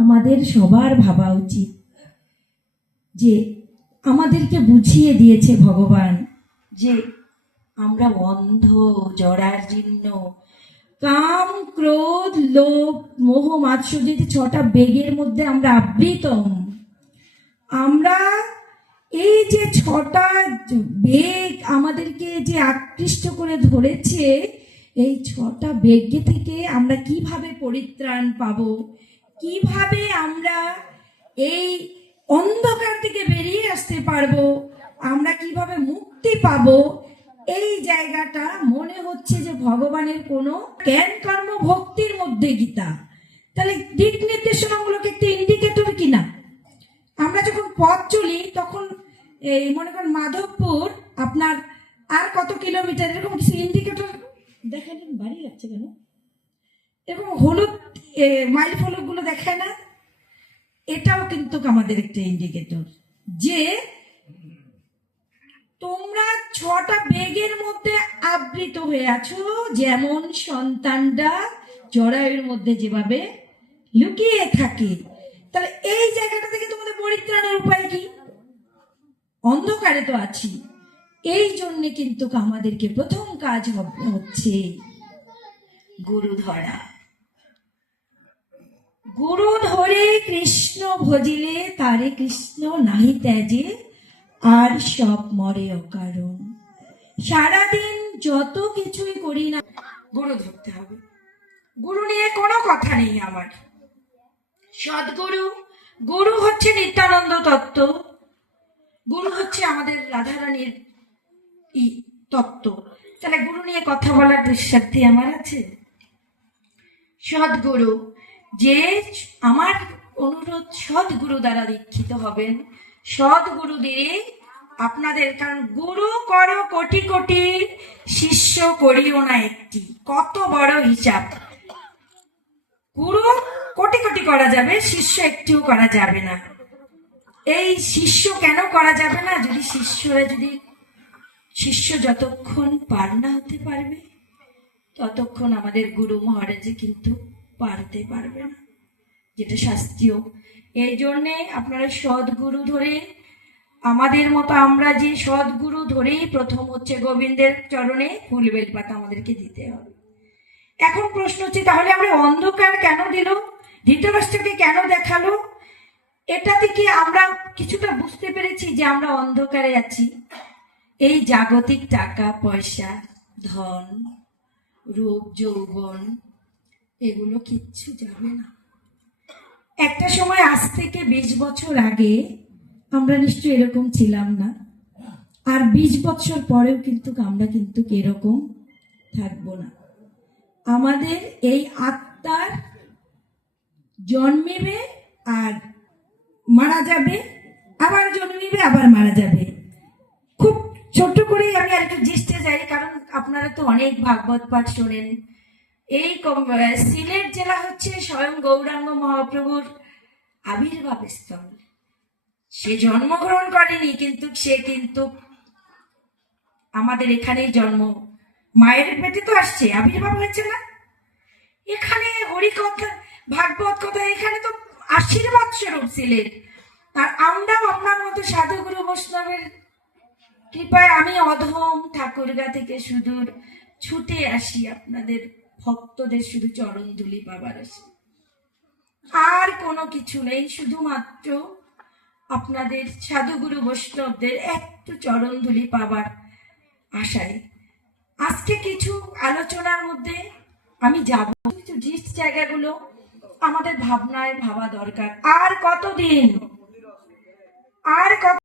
আমাদের সবার ভাবা উচিত যে আমাদেরকে বুঝিয়ে দিয়েছে ভগবান যে আমরা অন্ধ, জরাজীর্ণ, কাম, ক্রোধ, লোভ, মোহ, মাৎসর্যের 6টা বেগের মধ্যে আমরা আবৃতম। আমরা এই যে 6টা বেগ আমাদেরকে যে আকৃষ্ট করে ধরেছে, এই 6টা বেগ থেকে আমরা কিভাবে পরিত্রাণ পাব, কিভাবে আমরা এই অন্ধকার থেকে বেরিয়ে আসতে পারবো, আমরা কিভাবে মুক্তি পাবো, এই জায়গাটা মনে হচ্ছে যে ভগবানের কোনো জ্ঞান কর্ম ভক্তির মধ্যে গীতা। তাহলে দিক নির্দেশনাগুলোকে একটা ইন্ডিকেটর কিনা। আমরা যখন পথ চলি তখন এই মনে করেন মাধবপুর আপনার আর কত কিলোমিটার, এরকম কিছু ইন্ডিকেটর দেখায় না। বাড়ি লাগছে কেন? এরকম হলুদ মাইল ফলক গুলো দেখায় না? এটাও কিন্তু আমাদের একটা ইন্ডিকেটর যে তোমরা 6টা বেগের মধ্যে আবৃত হয়ে আছো, যেমন সন্তানটা জরায়ুর মধ্যে যেভাবে লুকিয়ে থাকে। তাহলে এই জায়গাটা থেকে তোমাদের পরিত্রাণের উপায় কি? অন্ধকারে তো আছি। এই জন্যে কিন্তু আমাদেরকে প্রথম কাজ হচ্ছে গুরু ধরা। গুরু ধরে কৃষ্ণ ভজিলে তারে কৃষ্ণ নাহি ত্যাজে, আর সব মরে অকারণ। সারাদিন যত কিছুই করি না, গুরু ধরতে হবে। গুরু নিয়ে কোনো কথা নেই আমার। সদ্গুরু, গুরু হচ্ছে নিত্যানন্দ তত্ত্ব, গুরু হচ্ছে আমাদের রাধারানীর তত্ত্ব। তাহলে গুরু নিয়ে কথা বলার দুঃসাধ্যি আমার আছে? সদ্গুরু, যে আমার অনুরোধ সদ্গুরু দ্বারা দীক্ষিত হবেন। সদ্গুরু দিয়ে আপনাদের, কারণ গুরু করো কোটি কোটি, শিষ্য করিও না একটি। কত বড় হিসাব! গুরু কোটি কোটি করা যাবে, শিষ্য একটিও করা যাবে না। এই শিষ্য কেন করা যাবে না? শিষ্য যতক্ষণ পার না হতে পারবে, ততক্ষণ আমাদের গুরু মহারাজে কিন্তু পারতে পারবে না, যেটা শাস্ত্রীয়। এই জন্যে আপনারা সদ্গুরু ধরে, আমাদের মতো আমরা যে সদ্গুরু ধরেই প্রথম হচ্ছে গোবিন্দের চরণে ফুল বেলপাতা আমাদেরকে দিতে হবে। এখন প্রশ্ন হচ্ছে, তাহলে আমরা অন্ধকার কেন দিল? ধৃতরাষ্ট্রকে কেন দেখালো? এটা থেকে আমরা কিছুটা বুঝতে পেরেছি যে আমরা অন্ধকারে আছি। এই জাগতিক টাকা পয়সা, ধন, রূপ, যৌবন, এগুলো কিচ্ছু যাবে না। একটা সময়, আজ থেকে 20 বছর আগে আমরা নিশ্চয়ই এরকম ছিলাম না, আর 20 বছর পরেও কিন্তু আমরা কিন্তু এরকম থাকবো না। আমাদের এই আত্মার জন্মেবে আর মারা যাবে, আবার জন্মিবে আবার মারা যাবে। খুব ছোট করেই আমি আর একটু জিস্টে যাই, কারণ আপনারা তো অনেক ভাগবত পাঠ শোনেন। এই সিলেট জেলা হচ্ছে স্বয়ং গৌরাঙ্গ মহাপ্রভুর আবির্ভাব স্থল। সে জন্মগ্রহণ করেনি, কিন্তু সে কিন্তু আমাদের এখানেই জন্ম, মায়ের পেটে তো আসছে, আবির্ভাব হয়েছে না? এখানে হরিকথা, ভাগবত কথা, এখানে তো আশীর্বাদ স্বরূপ সিলেট। আর আমরাও আপনার মতো সাধুগুরু বৈষ্ণবের কৃপায় আমি অধম ঠাকুরগা থেকে সুদূর ছুটে আসি আপনাদের ভক্তদের শুধু চরণ ধুলি পাবার আসি, আর কোনো কিছু নেই। শুধুমাত্র আপনাদের সাধুগুরু বৈষ্ণবদের একটু চরণ ধুলি পাবার আশায় আজকে কিছু আলোচনার মধ্যে আমি যাব। কিছু জিস্ট জায়গাগুলো আমাদের ভাবনায় ভাবা দরকার। আর কতদিন, আর কত